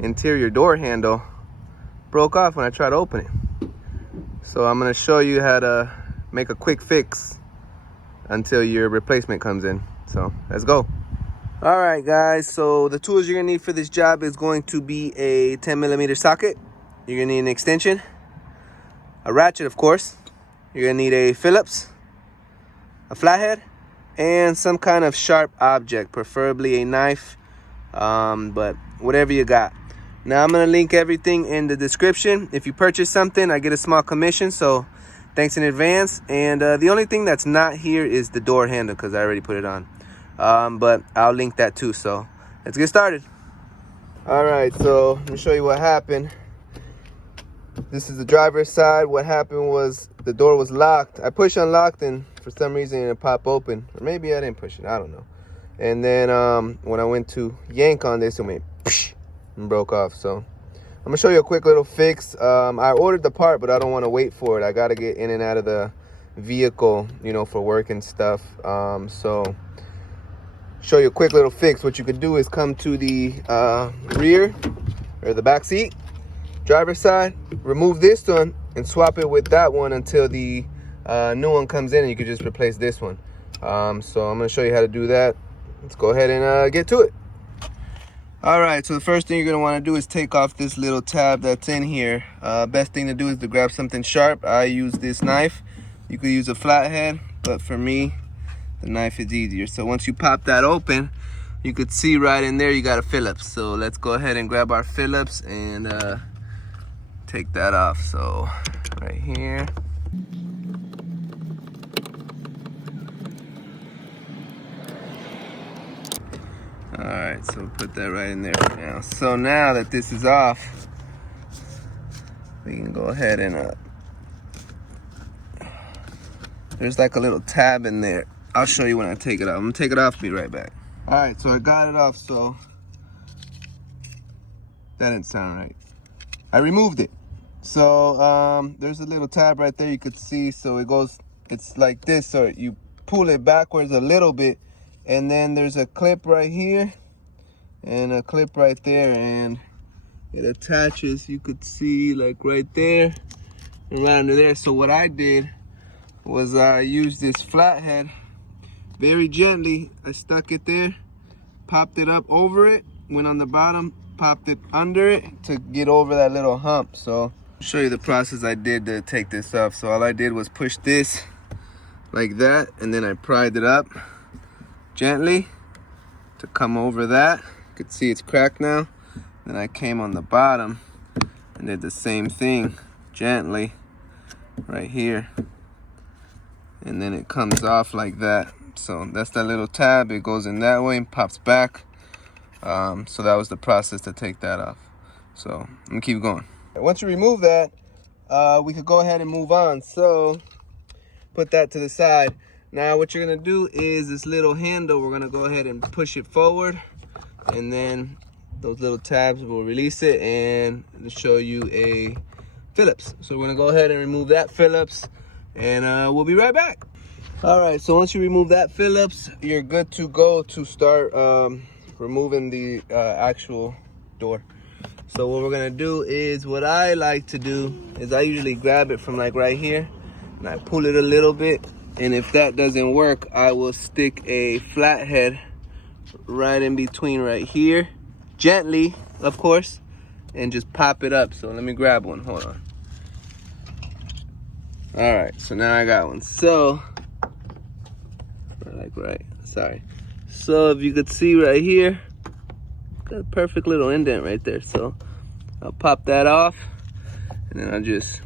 interior door handle broke off when I tried to open it. So I'm gonna show you how to make a quick fix until your replacement comes in. So let's go. All right, guys, so the tools you're gonna need for this job is going to be a 10mm socket. You're gonna need an extension, a ratchet, of course. You're gonna need a Phillips, a flathead, and some kind of sharp object, preferably a knife, but whatever you got. Now I'm gonna link everything in the description. If you purchase something, I get a small commission, so thanks in advance. And the only thing that's not here is the door handle, because I already put it on. But I'll link that too, so let's get started. All right, so let me show you what happened. This is the driver's side. What happened was the door was locked. I push unlocked and for some reason it popped open. Or maybe I didn't push it, I don't know. And then when I went to yank on this, it went and broke off. So I'm gonna show you a quick little fix. I ordered the part, but I don't want to wait for it. I gotta get in and out of the vehicle, you know, for work and stuff. So show you a quick little fix. What you could do is come to the rear or the back seat, driver's side, remove this one and swap it with that one until the new one comes in, and you could just replace this one. So I'm gonna show you how to do that. Let's go ahead and get to it. All right, so the first thing you're gonna wanna do is take off this little tab that's in here. Best thing to do is to grab something sharp. I use this knife. You could use a flathead, but for me, the knife is easier. So once you pop that open, you could see right in there you got a Phillips. So let's go ahead and grab our Phillips and take that off. So right here. All right, so put that right in there for now. So now that this is off, we can go ahead and there's like a little tab in there. I'll show you when I take it off. I'm gonna take it off, be right back. All right, so I got it off, so that didn't sound right. I removed it. So there's a little tab right there you could see. So it goes, it's like this, so you pull it backwards a little bit, and then there's a clip right here and a clip right there, and it attaches, you could see, like right there and right under there. So what I did was I used this flathead very gently. I stuck it there, popped it up over it, went on the bottom, popped it under it to get over that little hump. So I'll show you the process I did to take this off. So all I did was push this like that, and then I pried it up gently to come over that. You can see it's cracked now. Then I came on the bottom and did the same thing gently right here, and then it comes off like that. So that's that little tab. It goes in that way and pops back. So that was the process to take that off. So I'm gonna keep going. Once you remove that, we could go ahead and move on. So put that to the side. Now what you're gonna do is this little handle, we're gonna go ahead and push it forward, and then those little tabs will release it and show you a Phillips. So we're gonna go ahead and remove that Phillips, and we'll be right back. All right, so once you remove that Phillips, you're good to go to start removing the actual door. So what we're gonna do is, what I like to do is I usually grab it from like right here and I pull it a little bit, and if that doesn't work, I will stick a flathead right in between right here, gently of course, and just pop it up. So let me grab one, hold on. All right, so now I got one. So so if you could see right here, got a perfect little indent right there. So I'll pop that off, and then I'll just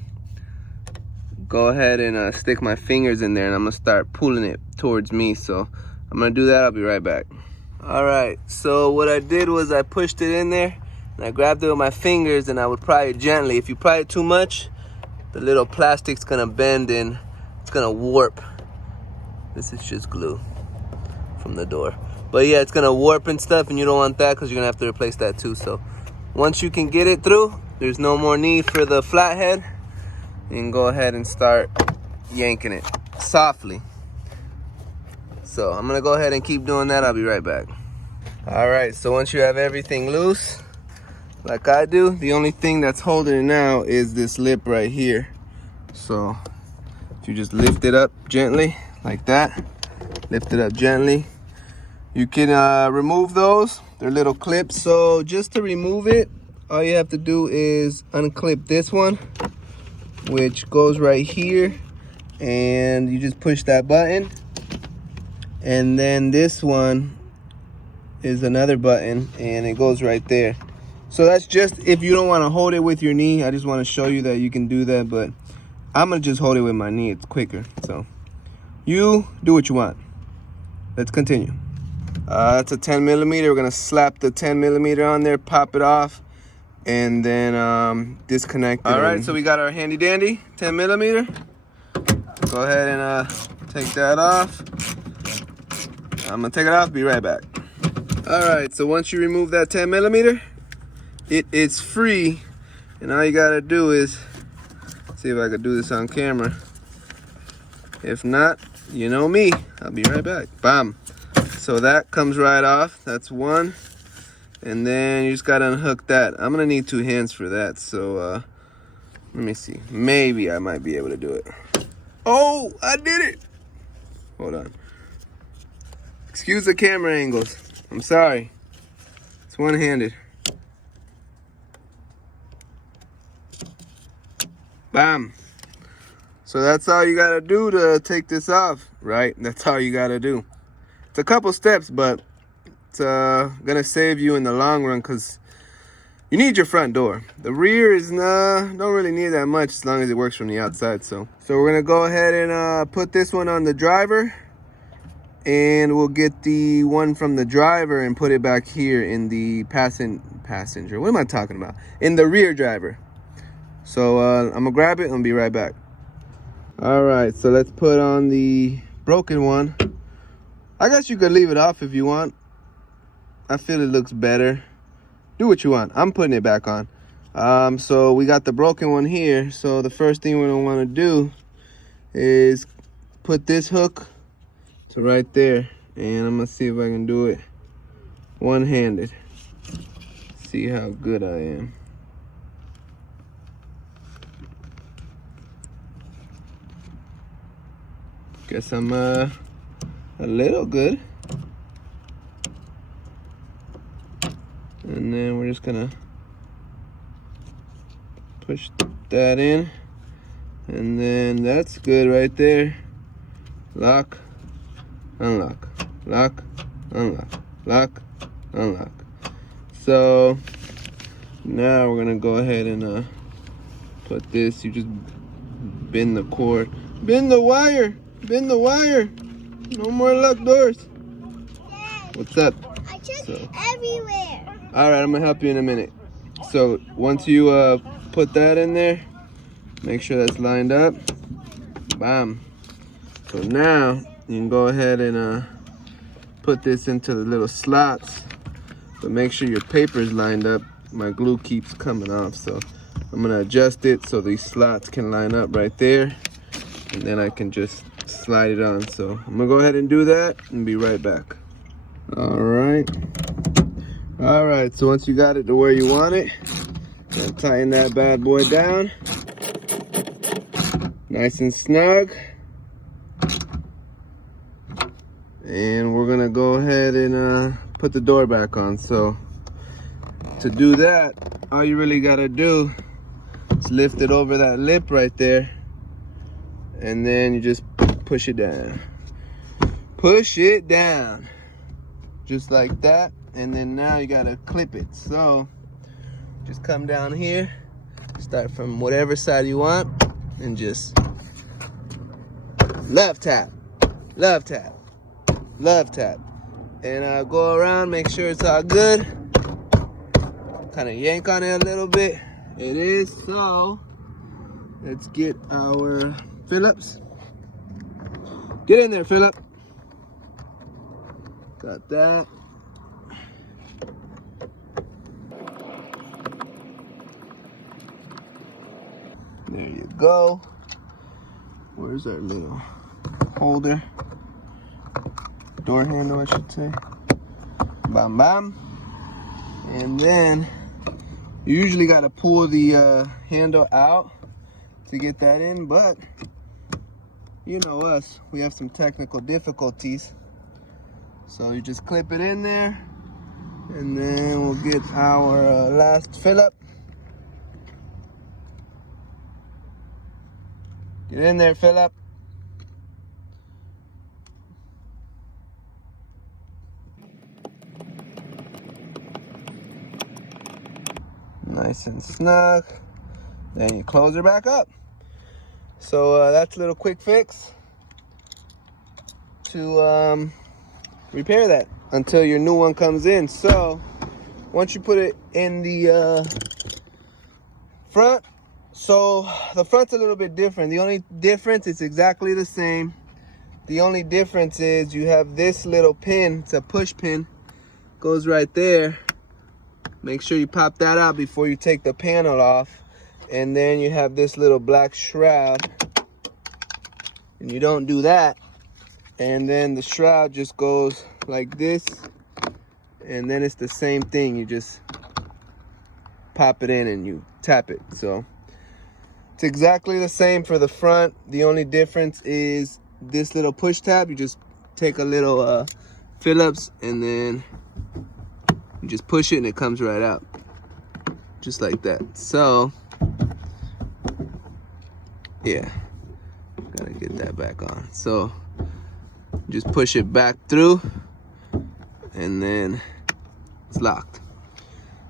go ahead and stick my fingers in there, and I'm gonna start pulling it towards me. So I'm gonna do that, I'll be right back. All right, so what I did was I pushed it in there and I grabbed it with my fingers, and I would pry it gently. If you pry it too much, the little plastic's gonna bend and it's gonna warp. This is just glue from the door. But yeah, it's gonna warp and stuff, and you don't want that because you're gonna have to replace that too. So once you can get it through, there's no more need for the flathead. You can go ahead and start yanking it softly. So I'm gonna go ahead and keep doing that. I'll be right back. All right, so once you have everything loose, like I do. The only thing that's holding it now is this lip right here. So if you just lift it up gently like that, lift it up gently, you can remove those. They're little clips. So just to remove it, all you have to do is unclip this one, which goes right here, and you just push that button. And then this one is another button, and it goes right there. So that's just if you don't want to hold it with your knee. I just want to show you that you can do that, but I'm gonna just hold it with my knee. It's quicker. So you do what you want. Let's continue. That's a 10 millimeter. We're gonna slap the 10 millimeter on there, pop it off, and then disconnect it. All right, so we got our handy dandy 10 millimeter. Go ahead and take that off. I'm gonna take it off, be right back. All right, so once you remove that 10 millimeter, it is free, and all you gotta do is, see if I could do this on camera. If not, you know me, I'll be right back. Bam. So that comes right off, that's one. And then you just gotta unhook that. I'm gonna need 2 hands for that, so let me see. Maybe I might be able to do it. Oh, I did it. Hold on. Excuse the camera angles. I'm sorry. It's one-handed. Bam. So that's all you gotta do to take this off, right? That's all you gotta do. It's a couple steps, but it's gonna save you in the long run, because you need your front door. The rear is don't really need that much as long as it works from the outside. So we're gonna go ahead and put this one on the driver, and we'll get the one from the driver and put it back here in the passenger. What am I talking about? In the rear driver. So I'm gonna grab it and be right back. All right, so let's put on the broken one. I guess you could leave it off if you want. I feel it looks better. Do what you want. I'm putting it back on. So we got the broken one here. So the first thing we're gonna wanna do is put this hook to right there. And I'm gonna see if I can do it one-handed. See how good I am. Guess I'm a little good. And then we're just gonna push that in, and then that's good right there. Lock, unlock, lock, unlock, lock, unlock. So now we're gonna go ahead and put this. You just bend the cord, bend the wire, bend the wire. No more lock doors. Dad, what's up? I just everywhere. All right, I'm gonna help you in a minute. So once you put that in there, make sure that's lined up. Bam. So now you can go ahead and put this into the little slots, but make sure your paper is lined up. My glue keeps coming off, so I'm gonna adjust it so these slots can line up right there, and then I can just slide it on. So I'm gonna go ahead and do that and be right back. All right, so once you got it to where you want it, tighten that bad boy down nice and snug, and we're gonna go ahead and put the door back on. So to do that, all you really gotta do is lift it over that lip right there, and then you just push it down. Push it down just like that. And then now you gotta clip it. So just come down here, start from whatever side you want, and just love tap, love tap, love tap. And go around, make sure it's all good. Kind of yank on it a little bit. It is. So let's get our Phillips. Get in there, Phillip. Got that. There you go. Where's our little holder? Door handle, I should say. Bam, bam. And then You usually got to pull the handle out to get that in, but you know us, we have some technical difficulties. So you just clip it in there, and then we'll get our last fill up. Get in there, fill up. Nice and snug. Then you close her back up. So that's a little quick fix to repair that until your new one comes in. So once you put it in the front, so the front's a little bit different. The only difference, it's exactly the same. The only difference is you have this little pin. It's a push pin. Goes right there. Make sure you pop that out before you take the panel off. And then you have this little black shroud. And you don't do that. And then the shroud just goes like this. And then it's the same thing. You just pop it in and you tap it. So it's exactly the same for the front. The only difference is this little push tab. You just take a little Phillips and then you just push it and it comes right out. Just like that. So yeah, gotta get that back on. So just push it back through and then it's locked.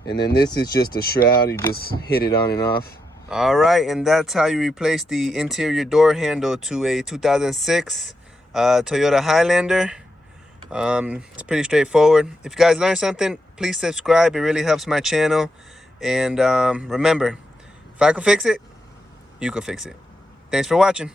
And then this is just a shroud. You just hit it on and off. All right, and that's how you replace the interior door handle to a 2006 Toyota Highlander. It's pretty straightforward. If you guys learned something, please subscribe. It really helps my channel. And remember, if I can fix it, you can fix it. Thanks for watching.